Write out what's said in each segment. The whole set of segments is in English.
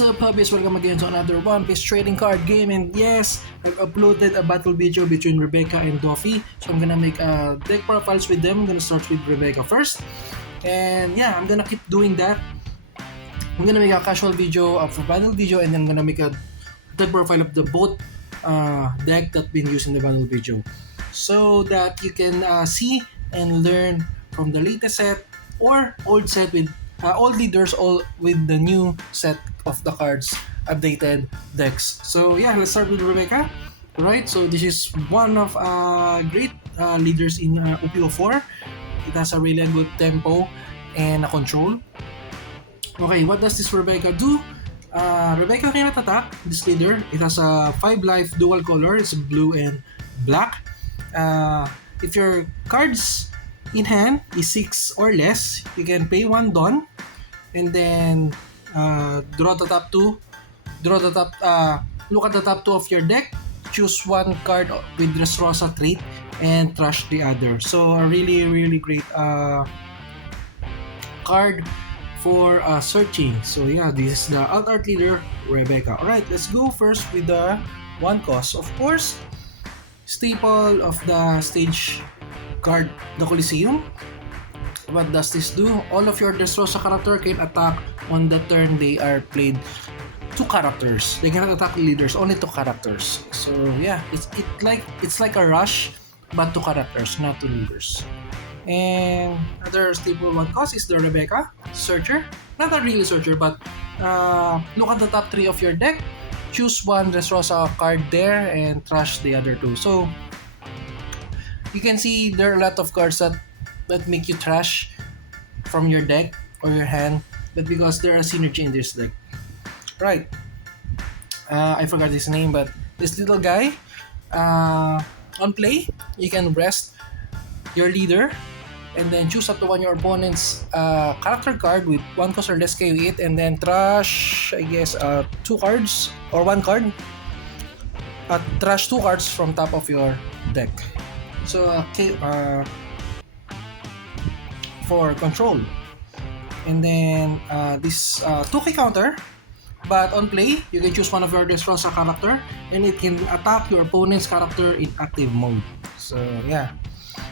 What's up, Hobbyist? Welcome again to another One Piece trading card game. And yes, I've uploaded a battle video between Rebecca and Doffy. So I'm gonna make deck profiles with them. I'm gonna start with Rebecca first. And yeah, I'm gonna keep doing that. I'm gonna make a casual video of a battle video, and then I'm gonna make a deck profile of the both deck that been used in the battle video, so that you can see and learn from the latest set or old set with old leaders, all with the new set of the cards, updated decks. So yeah, let's start with Rebecca. Alright, so this is one of great leaders in OP4. It has a really good tempo and a control. Okay, what does this Rebecca do? Rebecca cannot attack this leader. It has a 5 life dual color. It's blue and black. If your cards in hand is 6 or less, you can pay 1 Don and then draw the top 2. Look at the top 2 of your deck. Choose one card with Dressrosa trait and trash the other. So a really great card for searching. So yeah, this is the alt art leader Rebecca. Alright, let's go first with the one cost. Of course, staple of the stage card, the Coliseum. What does this do? All of your Dressrosa character can attack on the turn they are played. 2 characters. They cannot attack leaders, only 2 characters. So yeah, it's like a rush, but 2 characters, not 2 leaders. And other staple one cost is the Rebecca Searcher. Not a really searcher, but look at the top 3 of your deck. Choose one Dressrosa card there and trash the other 2. So you can see there are a lot of cards that make you trash from your deck or your hand, but because there are synergy in this deck. Right. I forgot his name, but this little guy, on play, you can rest your leader and then choose up to one your opponent's character card with 1 cost or less KO it, and then trash, I guess, 2 cards or 1 card. Trash 2 cards from top of your deck. So for control. And then this 2k counter, but on play, you can choose one of your Dressrosa character and it can attack your opponent's character in active mode. So yeah.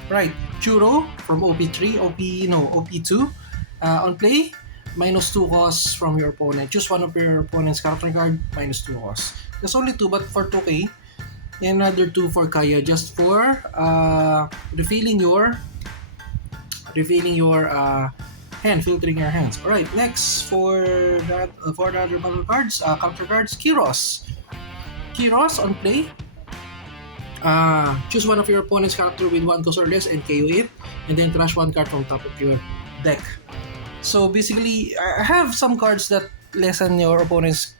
Right, Churro from OP3, OP2. On play, minus 2 costs from your opponent. Choose one of your opponent's character card, minus 2 costs. There's only 2, but for 2k, and another 2 for Kaya, just for refilling your hand, filtering your hands. Alright, next for the other battle cards, character cards, Kiros on play. Choose one of your opponent's character with 1 cost or less and KO it, and then trash 1 card from top of your deck. So basically, I have some cards that lessen your opponent's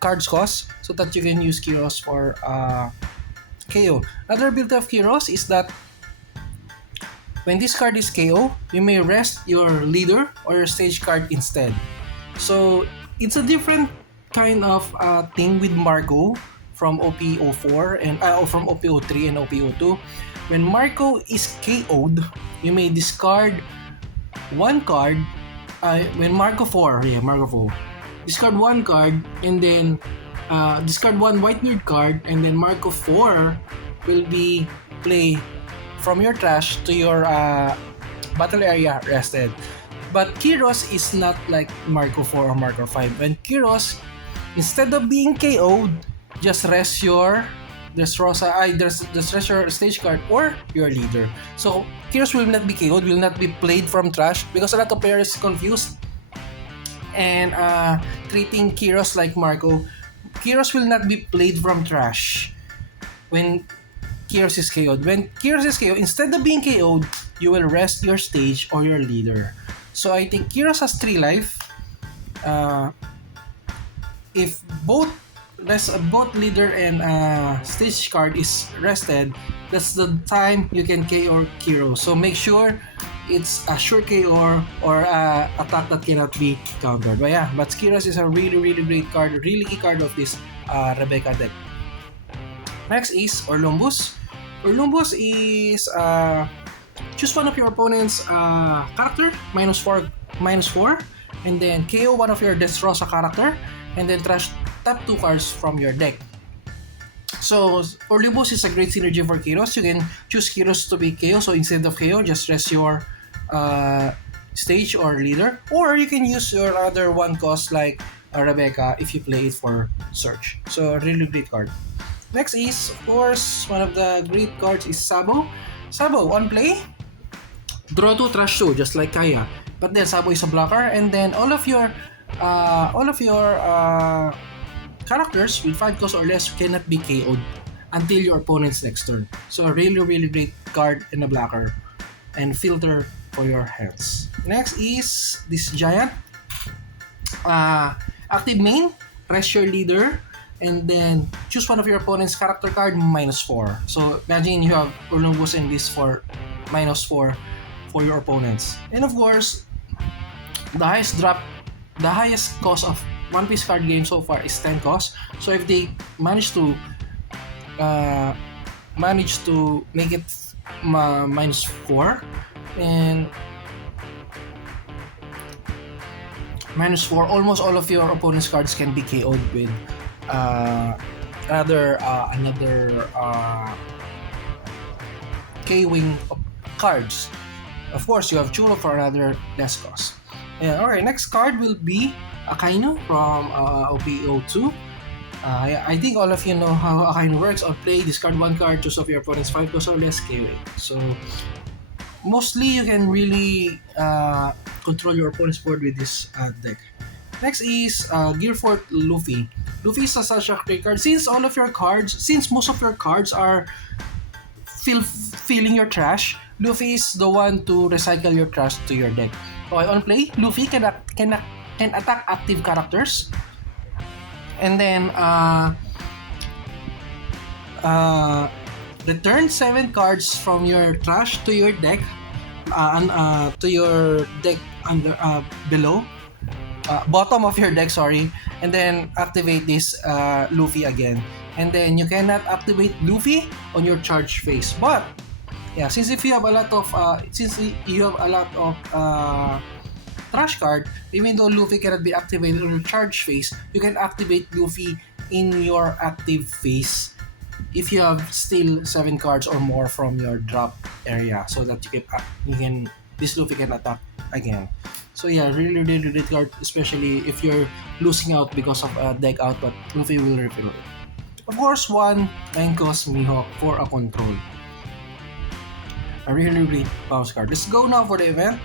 cards cost, so that you can use Kiros for KO. Another ability of Kiros is that when this card is KO, you may rest your leader or your stage card instead. So it's a different kind of thing with Marco from OP4 and from OP03 and OP02. When Marco is KO'd, you may discard 1 card. When Marco 4, discard 1 card and then discard 1 Whitebeard card, and then Marco 4 will be play from your trash to your battle area rested. But Kiros is not like Marco 4 or Marco 5. When Kiros, instead of being KO'd, just rest your Dressrosa, just rest your stage card or your leader. So Kiros will not be KO'd, will not be played from trash, because a lot of players confused and treating Kiros like Marco. Kiros will not be played from trash when Kiros is KO'd. When Kiros is KO'd, instead of being KO'd, you will rest your stage or your leader. So I think Kiros has 3 life. If both leader and stage card is rested, that's the time you can KO Kiros. So make sure it's a sure KO or attack that cannot be countered. But yeah, but Kiros is a really great card, really key card of this Rebecca deck. Next is Orlumbus. Orlumbus is choose one of your opponent's character, minus 4 and then KO one of your Dressrosa character, and then trash top 2 cards from your deck. So early boost is a great synergy for Kyros. You can choose Kyros to be KO, so instead of KO, just rest your stage or leader, or you can use your other one cost like Rebecca if you play it for search. So a really great card. Next is, of course, one of the great cards is Sabo. Sabo, on play, draw 2, trash 2, just like Kaya. But then Sabo is a blocker, and then all of your characters with 5 cost or less cannot be KO'd until your opponent's next turn. So a really great card and a blocker and filter for your hands. Next is this giant. Active main, press your leader, and then choose one of your opponent's character card -4. So imagine you have Olympus and this for -4 for your opponents. And of course, the highest cost of One Piece card game so far is 10 cost. So if they manage to make it -4 and -4, almost all of your opponent's cards can be KO'd with another K-Wing cards. Of course, you have Chulo for another less cost. Yeah, alright, next card will be Akainu from OP4. I think all of you know how Akainu works. On play, discard 1 card, choose of your opponent's 5 cost or less K-Wing. So mostly you can really control your opponent's board with this deck. Next is Gear Fort Luffy. Luffy is such a great card. Since most of your cards are filling your trash, Luffy is the one to recycle your trash to your deck. Okay, on play, Luffy can attack active characters, and then return 7 cards from your trash to your deck, below, bottom of your deck, sorry, and then activate this Luffy again. And then you cannot activate Luffy on your charge phase. But yeah, since you have a lot of trash card, even though Luffy cannot be activated on your charge phase, you can activate Luffy in your active phase if you have still 7 cards or more from your drop area, so that this Luffy can attack again. So yeah, really great card, especially if you're losing out because of a deck out, but Luffy will refill it. Of course, 1 9 cost Mihawk for a control. A really great bounce card. Let's go now for the event.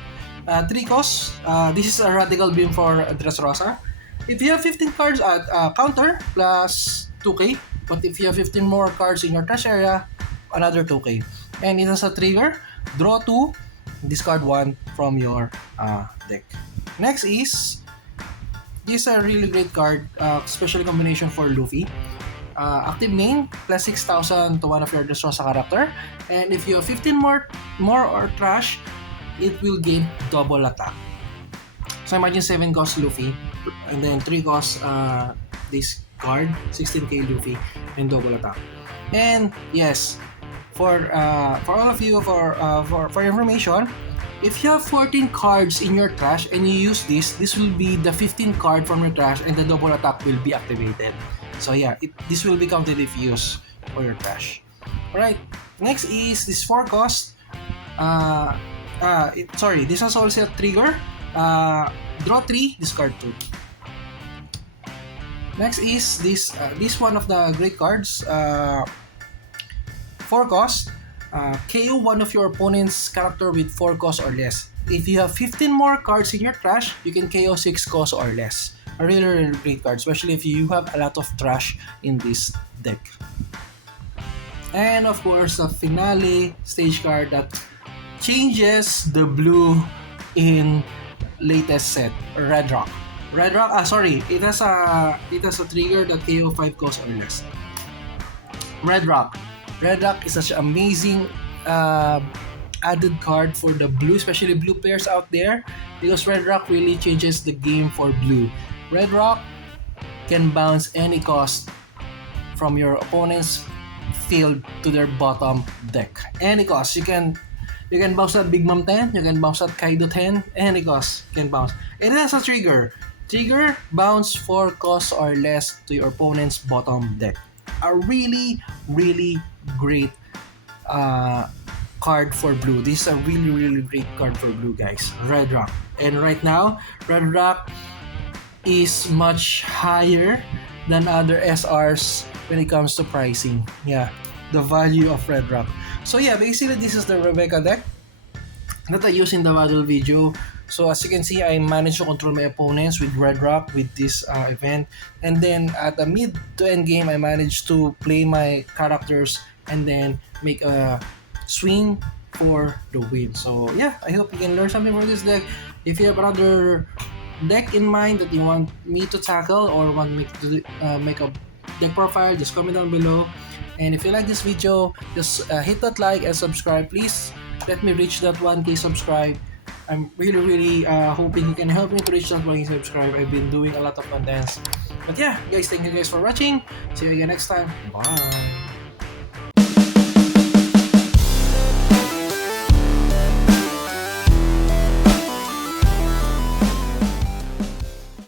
3 costs. This is a radical beam for Dressrosa. If you have 15 cards at counter, plus 2k. But if you have 15 more cards in your trash area, another 2k. And it has a trigger. Draw 2, discard 1 from your deck. Next is, this is a really great card, special combination for Luffy. Active main, plus 6,000 to one of your Dressrosa character. And if you have 15 more or trash, it will gain double attack. So imagine 7 cost Luffy, and then 3 cost this card, 16k Luffy, and double attack. And yes, for all of you, for information, if you have 14 cards in your trash and you use this will be the 15 card from your trash, and the double attack will be activated. So yeah, this will be counted if you use for your trash. Alright, next is this 4 cost. This has also a trigger. Draw 3, discard 2. Next is this one of the great cards. 4 cost. KO one of your opponent's character with 4 cost or less. If you have 15 more cards in your trash, you can KO 6 cost or less. A really great card, especially if you have a lot of trash in this deck. And of course, the finale stage card that changes the blue in latest set, Red Rock. It has a trigger that KO 5 cost or less. Red Rock is such an amazing added card for the blue, especially blue players out there, because Red Rock really changes the game for blue. Red Rock can bounce any cost from your opponent's field to their bottom deck. Any cost. You can You can bounce that Big Mom 10, you can bounce that Kaido 10, any cost can bounce. It has a trigger. Trigger, bounce 4 costs or less to your opponent's bottom deck. A really, really great card for blue. This is a really, really great card for blue, guys. Red Rock. And right now, Red Rock is much higher than other SRs when it comes to pricing. Yeah, the value of Red Rock. So yeah, basically this is the Rebecca deck that I use in the battle video. So as you can see, I managed to control my opponents with Red Rock with this event. And then at the mid to end game, I managed to play my characters and then make a swing for the win. So yeah, I hope you can learn something from this deck. If you have another deck in mind that you want me to tackle or want me to make a deck profile, just comment down below. And if you like this video, just hit that like and subscribe. Please let me reach that 1K subscribe. I'm really hoping you can help me to reach that 1K subscribe. I've been doing a lot of contents. But yeah, guys, thank you guys for watching. See you again next time. Bye.